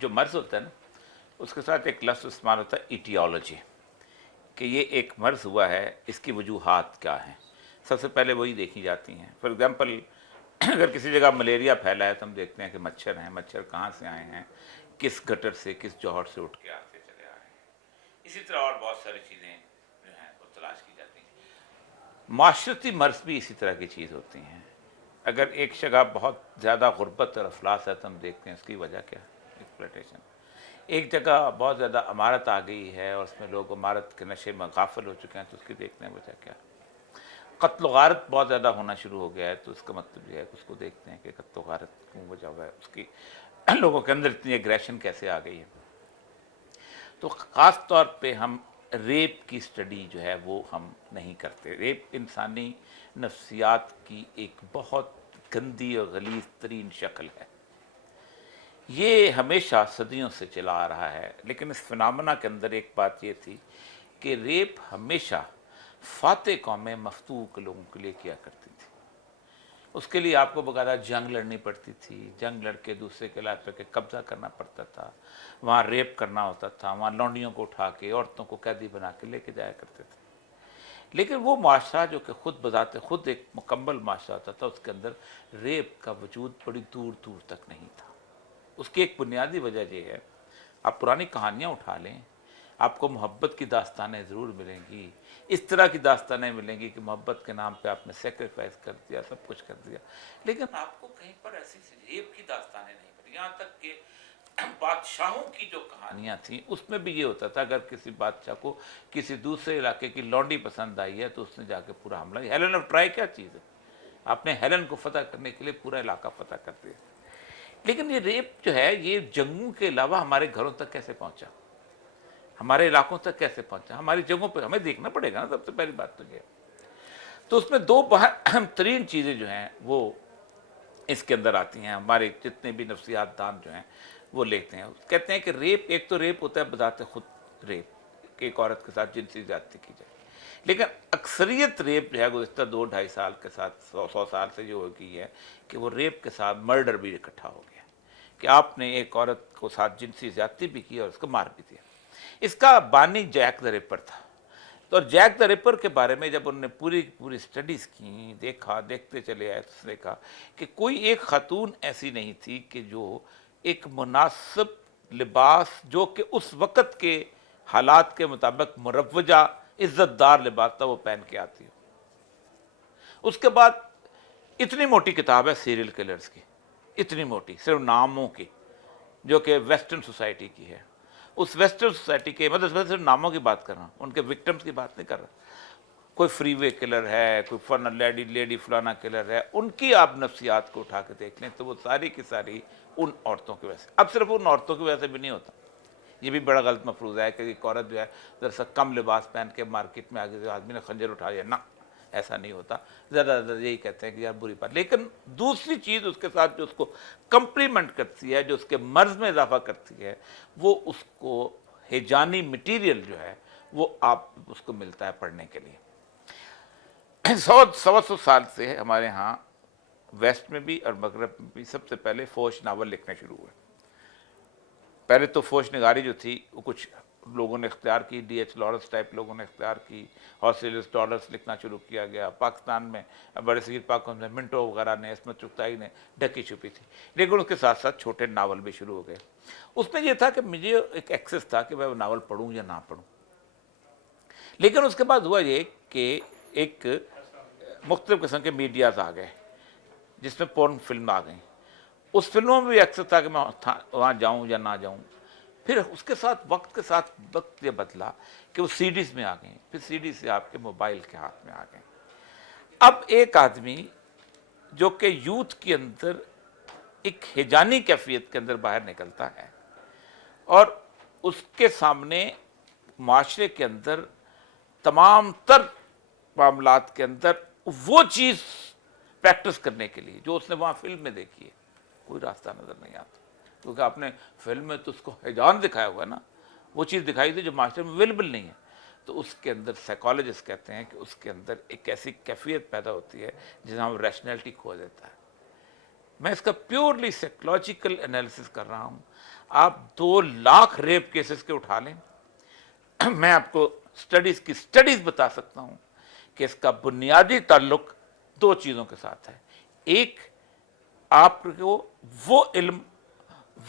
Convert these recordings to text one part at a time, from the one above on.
जो मर्ज़ होता है ना, उसके साथ एक लफ्ज़ इस्तेमाल होता है इटियोलॉजी, कि ये एक मर्ज़ हुआ है, इसकी वजूहात क्या हैं। सबसे पहले वही देखी जाती हैं। फॉर एग्ज़ाम्पल अगर किसी जगह मलेरिया फैला है तो हम देखते हैं कि मच्छर हैं, मच्छर कहाँ से आए हैं, किस गटर से, किस जौहर से उठ के आते चले आ रहे हैं। इसी तरह और बहुत सारी चीज़ें जो हैं वो तलाश की जाती हैं। माशरती मर्ज़ भी इसी तरह की चीज़ होती हैं। अगर एक जगह बहुत ज़्यादा गुर्बत और अफलास है तो हम देखते हैं उसकी वजह क्या है, एक्सप्लॉयटेशन। एक जगह बहुत ज़्यादा इमारत आ गई है और उसमें लोग इमारत के नशे में गाफिल हो चुके हैं तो उसकी देखते हैं वजह क्या है। कत्ल गारत बहुत ज़्यादा होना शुरू हो गया है तो उसका मतलब ये है कि उसको देखते हैं कि कत्ल गारत क्यों वजह हुआ है, उसकी लोगों के अंदर इतनी एग्रेशन कैसे आ गई है। तो ख़ास तौर पे हम रेप की स्टडी जो है वो हम नहीं करते। रेप इंसानी नफ्सियात की एक बहुत गंदी और गलीज़ तरीन शक्ल है। ये हमेशा सदियों से चला आ रहा है, लेकिन इस फिनोमेना के अंदर एक बात ये थी कि रेप हमेशा फाते कौमें मफतूक लोगों के लिए किया करती थी। उसके लिए आपको बकायदा जंग लड़नी पड़ती थी, जंग लड़ के दूसरे के इलाके पे कब्जा करना पड़ता था, वहाँ रेप करना होता था, वहाँ लौंडियों को उठा के औरतों को कैदी बना के लेके जाया करते थे। लेकिन वो माशरा जो कि खुद बजाते खुद एक मुकम्मल माशरा होता था, उसके अंदर रेप का वजूद बड़ी दूर दूर तक नहीं था। उसकी एक बुनियादी वजह ये है, आप पुरानी कहानियाँ उठा लें, आपको मोहब्बत की दास्तानें ज़रूर मिलेंगी, इस तरह की दास्तानें मिलेंगी कि मोहब्बत के नाम पे आपने सेक्रीफाइस कर दिया, सब कुछ कर दिया, लेकिन आपको कहीं पर ऐसी रेप की दास्तानें नहीं मिली। यहाँ तक कि बादशाहों की जो कहानियाँ थीं उसमें भी ये होता था, अगर किसी बादशाह को किसी दूसरे इलाके की लौंडी पसंद आई है तो उसने जाके पूरा हमला। हेलन ऑफ ट्राई क्या चीज़ है, आपने हेलन को फतह करने के लिए पूरा इलाका फतह कर दिया। लेकिन ये रेप जो है ये जंगों के अलावा हमारे घरों तक कैसे पहुंचा, हमारे इलाकों तक कैसे पहुंचा, हमारी जगहों पर हमें देखना पड़ेगा ना। सबसे पहली बात तो ये, तो उसमें दो अहम तरीन चीज़ें जो हैं वो इसके अंदर आती हैं। हमारे जितने भी नफ्सियात दान जो हैं वो लेते हैं, कहते हैं कि रेप, एक तो रेप होता है बजाते खुद रेप कि एक औरत के साथ जिनसी ज्यादती की जाए, लेकिन अक्सरियत रेप जो है गुज़श्ता 2-2.5 साल के साथ 100 साल से जो हो गई है कि वो रेप के साथ मर्डर भी इकट्ठा हो गया कि आपने एक औरत को साथ जिनसी ज्यादती भी की और उसको मार भी दिया। इसका बानी जैक द रिपर था। तो और जैक द रिपर के बारे में जब उन्होंने पूरी पूरी स्टडीज़ की, देखा, देखते चले आए, तो उसने कहा कि कोई एक खातून ऐसी नहीं थी कि जो एक मुनासिब लिबास जो कि उस वक़्त के हालात के मुताबिक मुरव्वजा इज़्ज़तदार लिबास था वो पहन के आती हो। उसके बाद इतनी मोटी किताब है सीरियल किलर्स की, इतनी मोटी, सिर्फ नामों की, जो कि वेस्टर्न सोसाइटी की है। उस वेस्टर्न सोसाइटी के मतलब सिर्फ नामों की बात कर रहा हूँ, उनके विक्टिम्स की बात नहीं कर रहा। कोई फ्री वे किलर है, कोई फन लेडी फलाना किलर है, उनकी आप नफ्सियात को उठा के देख लें तो वो सारी की सारी उन औरतों की वजह से। अब सिर्फ उन औरतों की वजह से भी नहीं होता, ये भी बड़ा गलत मफरूज़ है कि एक औरत जो है दरअसल कम लिबास पहन के मार्केट में आगे आदमी ने खंजर उठा लिया, ना, ऐसा नहीं होता। ज़्यादा यही कहते हैं कि यार बुरी बात। लेकिन दूसरी चीज़ उसके साथ जो उसको कंप्लीमेंट करती है, जो उसके मर्ज में इजाफा करती है, वो उसको हिजानी मटीरियल जो है वो आप उसको मिलता है पढ़ने के लिए। 100-125 साल से हमारे यहाँ वेस्ट में भी और मगरब में भी सबसे पहले फोश नावल लिखने शुरू हुए। पहले तो फोश निगारी जो थी वो कुछ लोगों ने इख्तियार की, D.H. लॉरेंस टाइप लोगों ने इख्तियार की, हॉर्सिलिस डॉलर्स लिखना शुरू किया गया। पाकिस्तान में बड़े सगीर पाक में मिंटो वगैरह ने, इसमें चुगताई ने ढकी छुपी थी, लेकिन उसके साथ साथ छोटे नावल भी शुरू हो गए। उसमें यह था कि मुझे एक एक्सेस था कि मैं वो नावल पढ़ूँ या ना पढ़ूँ। लेकिन उसके बाद हुआ ये कि एक मुख्तलिफ किस्म के मीडियाज़ आ गए जिसमें पोर्न फिल्म आ गई। उस फिल्मों में भी एक्सेस था कि मैं वहाँ जाऊँ या ना जाऊँ। फिर उसके साथ वक्त ये बदला कि वो सीडीज़ में आ गई, फिर सीडी से आपके मोबाइल के हाथ में आ गए। अब एक आदमी जो कि यूथ के अंदर एक हिजानी कैफियत के अंदर बाहर निकलता है और उसके सामने माशरे के अंदर तमाम तर मामलात के अंदर वो चीज़ प्रैक्टिस करने के लिए जो उसने वहाँ फिल्म में देखी है, कोई रास्ता नज़र नहीं आता, क्योंकि आपने फिल्म में तो उसको हिजान दिखाया हुआ है ना, वो चीज़ दिखाई थी जो मास्टर में अवेलेबल नहीं है। तो उसके अंदर साइकोलॉजिस्ट कहते हैं कि उसके अंदर एक ऐसी कैफियत पैदा होती है जिसे हम रैशनैलिटी खो देता है। میں اس کا پیورلی سائیکولوجیکل انالیسس کر رہا ہوں. آپ 2 لاکھ ریپ کیسز کے اٹھا لیں, میں آپ کو اسٹڈیز بتا سکتا ہوں کہ اس کا بنیادی تعلق 2 چیزوں کے ساتھ ہے. ایک, آپ کو وہ علم,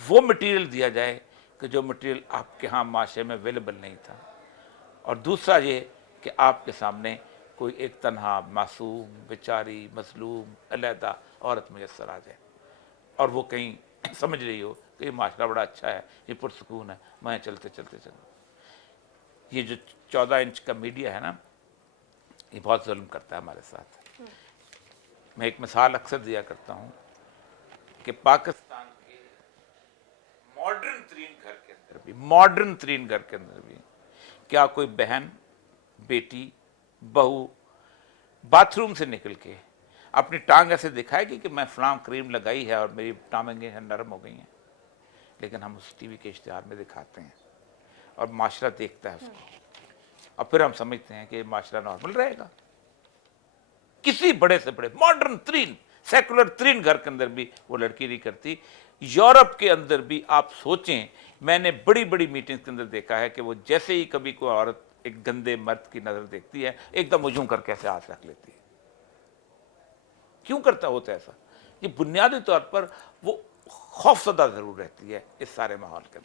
وہ مٹیریل دیا جائے کہ جو مٹیریل آپ کے ہاں معاشرے میں اویلیبل نہیں تھا, اور دوسرا یہ کہ آپ کے سامنے کوئی ایک تنہا معصوم بیچاری مظلوم علیحدہ عورت میسر آ جائے اور وہ کہیں سمجھ رہی ہو کہ یہ معاشرہ بڑا اچھا ہے, یہ پرسکون ہے, میں چلتے چلتے چلوں. یہ جو 14 انچ کا میڈیا ہے نا, یہ بہت ظلم کرتا ہے ہمارے ساتھ. میں ایک مثال اکثر دیا کرتا ہوں کہ پاکستان کے ماڈرن ترین گھر کے اندر بھی کیا کوئی بہن, بیٹی, بہو باتھ روم سے نکل کے اپنی ٹانگ ایسے دکھائے گی کہ میں فلاں کریم لگائی ہے اور میری ٹانگیں نرم ہو گئی ہیں؟ لیکن ہم اس ٹی وی کے اشتہار میں دکھاتے ہیں اور معاشرہ دیکھتا ہے اس کو, اور پھر ہم سمجھتے ہیں کہ یہ معاشرہ نارمل رہے گا. کسی بڑے سے بڑے ماڈرن ترین سیکولر ترین گھر کے اندر بھی وہ لڑکی نہیں کرتی. یورپ کے اندر بھی آپ سوچیں, میں نے بڑی بڑی میٹنگز کے اندر دیکھا ہے کہ وہ جیسے ہی کبھی کوئی عورت ایک گندے مرد کی نظر دیکھتی ہے ایک دم ہجوم کر کے ایسے ہاتھ رکھ لیتی ہے. کیوں کرتا ہوتا ہے ایسا؟ یہ بنیادی طور پر وہ خوف زدہ ضرور رہتی ہے اس سارے ماحول کے اندر.